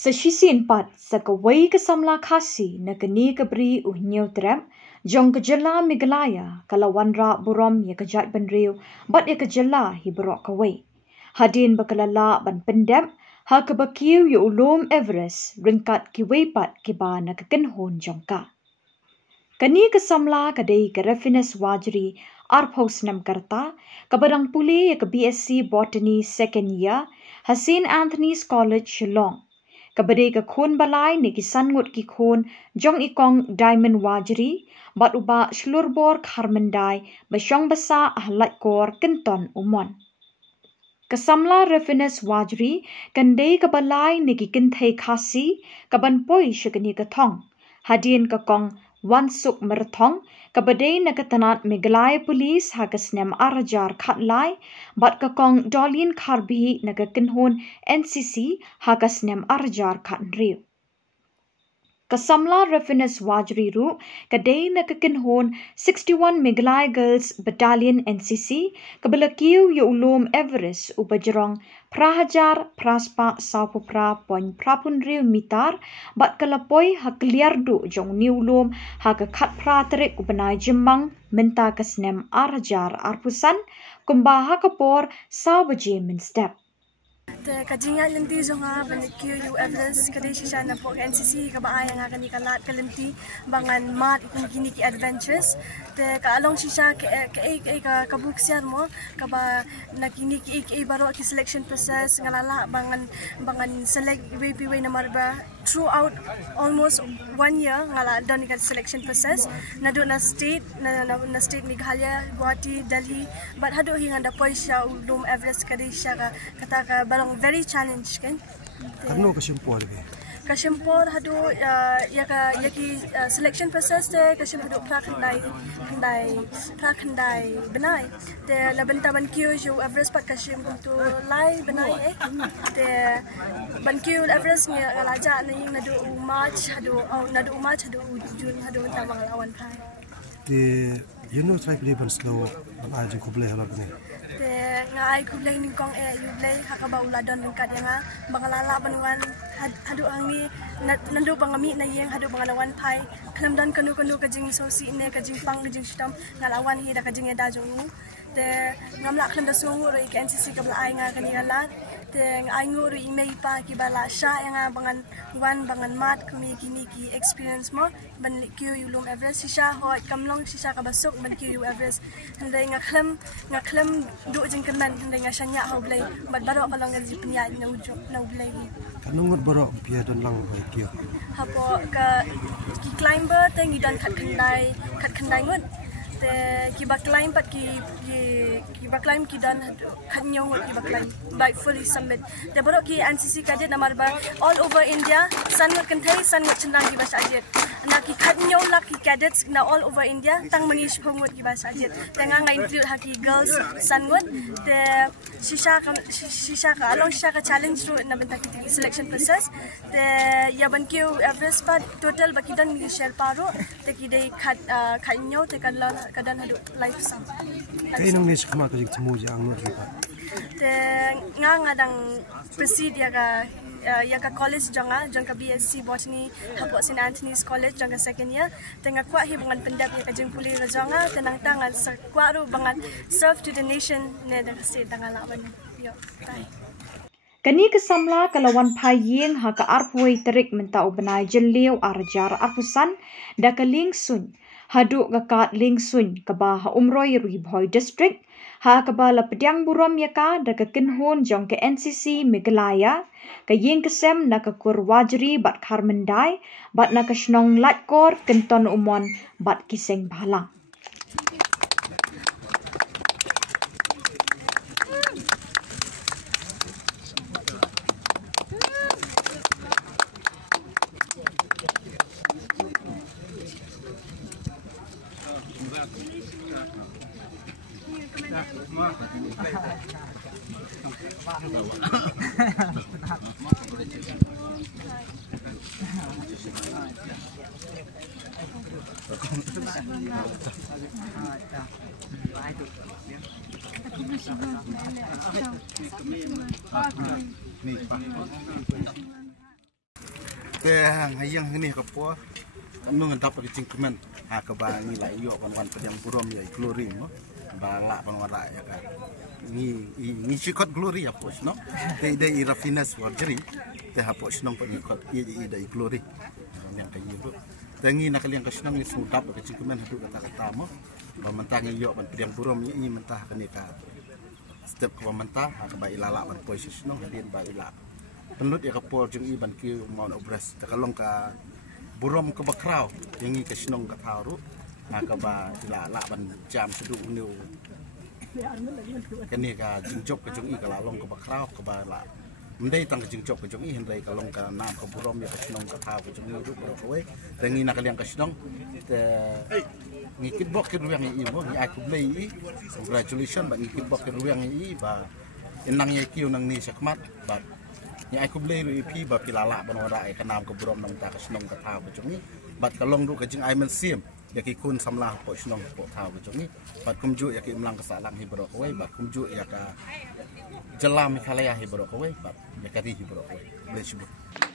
Sa sisin pat sa kawai kasamla kasi na kani kabri uhnyaw trem jong kajala migalaya kalawanra buram ya kajat banriu bat ya kajala hibrok kawai. Hadin bakalala ban pendem ha kabakiu ya ulum Everest ringkat kiwai pat kiba na kakenhon jongka. Kani kasamla kadai ka Refinas Wajri arpos nam karta kabadang puli ya ka BSc Botany second year St. Anthony's College Shillong. Kabadai ka khon balai ni kisangut ki khon jong ikong Diamond Wajri bat uba shlurbor kharmandai basyong basa ahlat kor kenton umon. Kasamla Refinas Wajri kandai kabalai ni kikinthai khasi kabanpoi shikani kathong. Hadin kakong wansuk merathong kabadai na katanat Meghalaya Police hakasnem arajar khatlai bat kakong Dolin Kharbi na kakinhon NCC hakasnem arajar khatnriu. Kasamla Refinas Wajri ru kadai na kakinhon 61 Meghalaya Girls Battalion NCC kabalakiu ya ulum Everest ubajarong prahajar praspa saupupra poin prapunriu mitar bat kalapoi hakliardu jong ni ulum hakakat praterik ubanai jembang menta kasnem arajar arpusan kumbaha kapor saubaje min step. Te kajinga lenti zonga banikyu yu Everest kadai shisha na po NCC ka ba ay nga kani kalat kalenti bangan mat kini ki adventures te ka along shisha ka kabuksian mo ka ba nakini ki baro ki selection process ngalala bangan select way na marba throughout almost 1 year ngala don ka selection process nado na state na state Meghalaya Guwahati Delhi but hado hinga da poisha ulum Everest kadai sha ka kata ka barang very challenge kan karno kasimpor be kasimpor hado yaki selection process te kasimpor hado prakhandai benai te laban taban kyo jo Everest pat kasim tu lai benai te ban kyo Everest ni ngalaja na yung nado March hado June hado tabang lawan kai te tribe labor slow aja kuble halak ni te ngai kublai ning kong yublai hakaba uladon ringkat yang bangalala banwan hadu angni nandu bangami na yang hadu bangalawan pai klamdan kanu kajing sosi ne kajing pang kajing stam ngalawan hi da kajing eda jongu te ngamla klamda songu ro ik NCC kabla ai nga kanigalat te ai nguru imei pa kibala sha yang bangan mat kumi kini ki experience mo ban kyu ulum Everest shisha hot kamlong shisha ka basuk ban kyu Everest handai ngaklam do jing keman handai ngashanya hoblai bat baro kalong ngaji penya na ujo na ublai kanungot baro pia don lang bai kyo hapo ka ki climber te ngidan khat khandai ngut te ki ba climb pat ki climb ki dan khanyong ki ba climb by fully summit te baro ki NCC cadet namar ba all over India sangat kenthai sangat chendang ki basa ajet na ki khanyong la ki cadets na all over India tang manish phongot ki basa ajet te nga include ha ki girls sangot te shisha ka along shisha ka challenge ro na benta ki selection process te ya ban ki Everest pat total bakidan mi share paro te ki dei khanyong te kadan hadu life sam kay nang nis kama kajik temu jang no ripa te nga dang proceed ya ka college jang ka BSc Botany hapo St. Anthony's College jang ka second year tengah kwa hibungan pendap ya kajing puli rajanga tenang tangan sa kwa ru bangan serve to the nation ne da state tangalaban yo tai Kani kasamla kalawan payeng ha ka arpoi terik menta ubanai jenliu arjar arpusan da ka lingsun hadu gakat lingsun kaba ha umroi Ribhoi district ha kaba la pediang buram yaka da ka kinhon jong ke NCC Meghalaya ka yeng kesem na ka kur Wajri bat kharmandai bat na ka shnong latkor kenton umon bat kiseng balang hayang ini kapo anu ngendap ke cingkemen ke bangi la iyo pan pedang burom ya glory no bala pan wala ya kan ni sikot glory ya pos no de rafinas warjeri te ha pos no pan ikot de glory yang kayu tu dangi nak liang kasnang ni sudap ke cingkemen hadu kata-kata mo mentang iyo pan pedang burom ini mentah kenika step ke mentah ke ba ilala pan posisi no hadin ba ilala penlut ya kapor jeng iban ki mau obras tekalong ka burom ke bakrau yang i kesenong ka taru ka ba la ban jam sedu new kini ka jingjok ke jeng i ka lalong ke bakrau ke ba la mendai tang ke jingjok ke jeng i hendai kalong ka nam ke burom ya kesenong ka taru ke jeng i ru bro kowe tengi nak liang kesenong te ngikit bok ke ruang i mo ni aku blei i congratulations ba ngikit bok ke ruang i ba enang ye kiu nang ni sakmat ba ni aku beli IP ba pilala ban wara ai kanam ke burom nang ta kasnong ka tha ko chungi bat kalong ru ka jing ai men sim ya ki kun samlah po snong po tha ko chungi bat kumju ya ki mlang ka salang hi bro ko bat kumju ya ka jelam khalaya hi bro ko bat ya ka ri hi bro ko beli sibu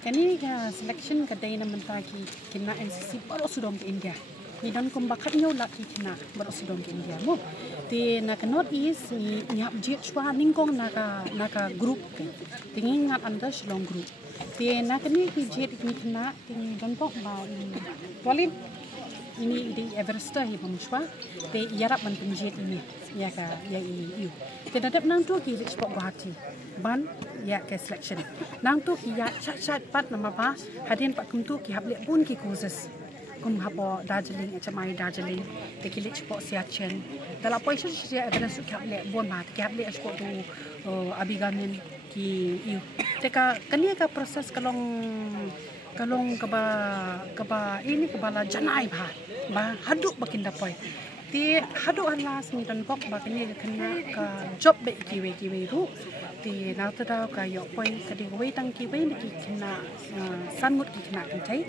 kani ka selection ka dai na menta ki kina NCC baru sudom ke India ni dan kumbakat nyo la ki kina baru sudom ke India mo ti na ka North East ni nyap jet chwa ningkong naka group ke tingin ngat anda shlong group ti na kani ki jet ni kena ting dan pok ba walin ini di Everest hi pamshwa te yarap man jet ini ya ka ya i te dadap nang tu ki sport Guwahati ban ya ke selection nang tu ki ya chat pat nama pa hadin pat kum tu ki hable pun ki courses kum hapo Darjeeling HMI Darjeeling te ki lich po Siachen dalam poison sia evidence ki hable bon ma ki hable sport tu abigamen ki iu te ka kani ka proses kalong kaba ini kebala janai ba haduk bakin dapoy ti haduk alas ni dan pok ba kani kena ka job be kiwe ru ti na ta da ka yo poi ka di we tang kiwe ni ki kena sangut ki kena kan tai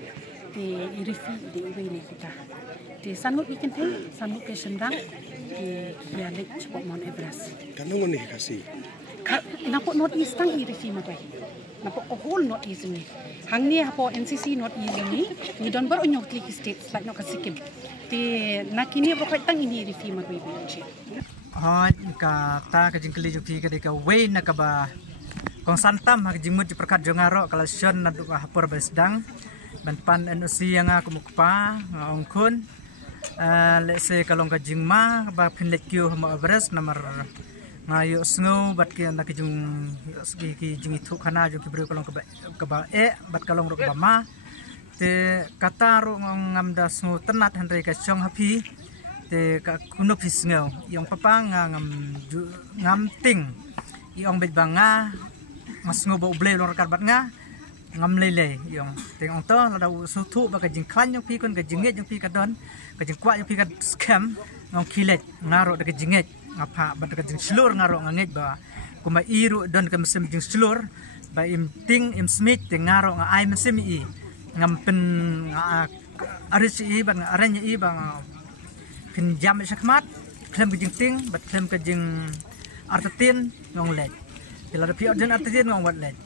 ti irifi di we ni kita ti sangut ki kan tai sangut ke sendang ti ya lek cepok Mount Everest kanong ni kasi napok North East tang irifi ma pai napok whole North East ni hang ni hapo NCC North East ni don bar onyok klik states like no ka Sikkim ti nakini pokok tang ini irifi ma pai bi ka ta ka jingkeli jupi ka de ka we na ka ba kong santam ha jingmut perkat jongaro kala sion na du hapor besdang ban pan NOC yang kumukpa ngongkun let's say kalong ka jingma ba pinlet kyu ma Everest nomor ngayo snow bat ki na ki jung ki jing itu khana ju ki bru kalong ka ba bat kalong ro ba ma te kata ro ngam da snow tenat handai ka chong happy te ka kuno pisngau yang papa ngam ting iong bet banga ngasngo bo ble lor kar bat nga ngam lele yang teng ong to la da su thu ba ka jing klan yung pi kon ka jinget yung pi ka don ka jing kwa yung pi ka scam ngong kilet ngaro da ka jinget ngapa ba da ka jing slur ngaro nganget ba kuma iru don ka mesim jing slur ba im ting im smith te ngaro nga ai mesim i ngam pen aris i ba arenya i ba kin jam sakmat klem ka jing ting ba klem ka jing artatin ngong lek bila da pi ordan artatin ngong wat lek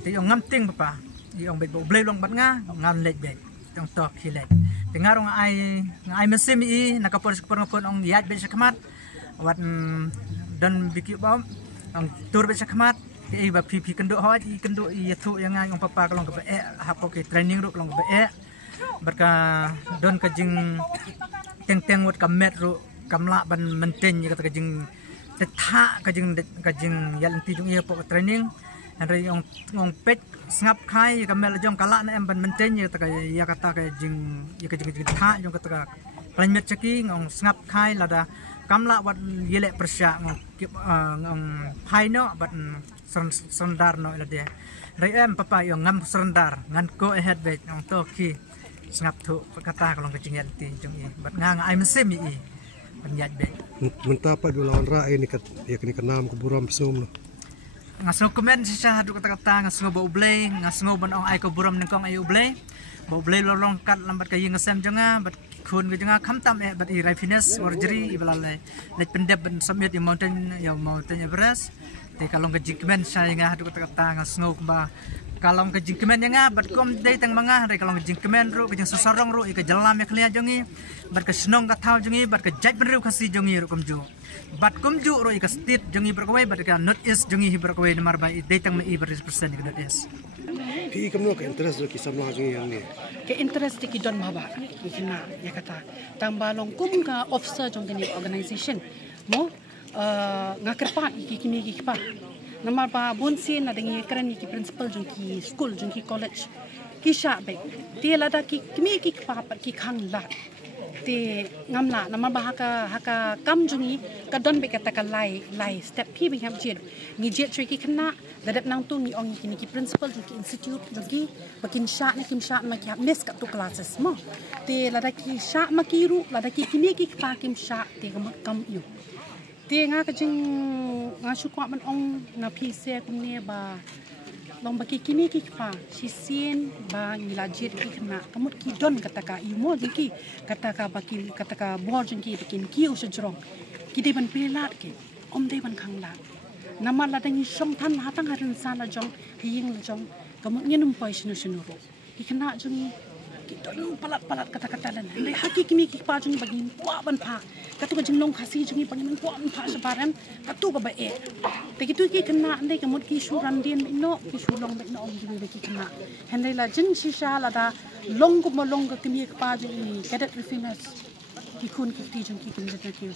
te yung ngam ting pa yung bet bo blay long bat nga ngam lek bet tong tok hilet tengarong ai mesim i nakapores kapon ong yat bet sakmat wat dan biki bom ong tur bet sakmat te ba pi kendo hot i kendo i thu yang ngai ong papa kalong ka hapo ke training ru kalong ka berka don ka jing teng wat ka met ru kamla ban menten kata ka jing tetha ka jing yalanti jung i hapo training hari ong pet ngap khai ka mel jong kala na em ban menten ya kata ka jing tha jong kata ka planet chaki ngong ngap khai lada kamla wat yele persya ngong phai no bat sondar no lade rai em papa yo ngam sondar ngan go ahead bet ngong to ki ngap thu kata kalong ka jing yalti jong i bat nga ai mesim i ban bet mentapa do lawan ra ini kat ya kini kanam ke buram sum no ngasno komen siya hadu kata-kata ngasno ba ublay ngasno ban ong ay ko buram ningkong ay ublay ba ublay lolong kat lambat kay ngasem jonga bat khun ko jonga khamtam bat i rafiness warjeri ibalale let pendep ban summit yung mountain Everest te kalong ka jikmen siya nga hadu kata-kata ngasno ba kalau ke jingkemen yang bat kom dei tang manga re kalau jingkemen ru ke jing sosorong ru ke jalam ya khlia jongi bat ke snong ka thau jongi bat ke jaj benru khasi jongi ru kom ju bat kom ju ru ke state jongi berkawai bat ke not is jongi hi berkawai namar ba dei tang i represent ke not is pi kamno ke interest ro ki samla jing yang ni ke interest ki don maba ki kena ya kata tambah long kum ka officer jong ni organization mo ngakerpa ki kimi ki pa namar ba bonsi na dengi keren ki principal jong ki school jong ki college ki sha be ti la da ki kimi ki pa ki khang la ti ngamla namar ba haka kam jongi ka don be kata ka lai step pi bi ham jet ngi jet tri ki kena dadap nang tu ni ong ki principal jong ki institute jong ki bakin sha ni kim sha ma ki miss ka tu classes mo ti la da ki sha ma ki ru la da ki kimi ki pa kim sha ti kam yu ti nga ka jing nga syukwa man ong na pise kumne ba long baki kimi ki pa sisien ba ngilajit ki kena kamut ki don kata ka imo jiki kata ka baki kata ka bor jiki bikin ki usajrong ki de ban pelat ke om de ban khangla namal la dangi song than hatang harin sala jong hiying la jong kamut nyenum pai sinu ro ki kena jong ki don palat kata-kata dan le haki kimi ki pa jong bagi wa ban pa katu ka jinglong khasi jungi pangin ko an pha sabaran katu ka ba e te kitu ki kena ande kamut ki suran din no ki sulong be no jungi ki kena hande la jin shisha la da long ko molong ka kimi ka pa jungi cadet refinance ki kun ki ti jungi ki ni ki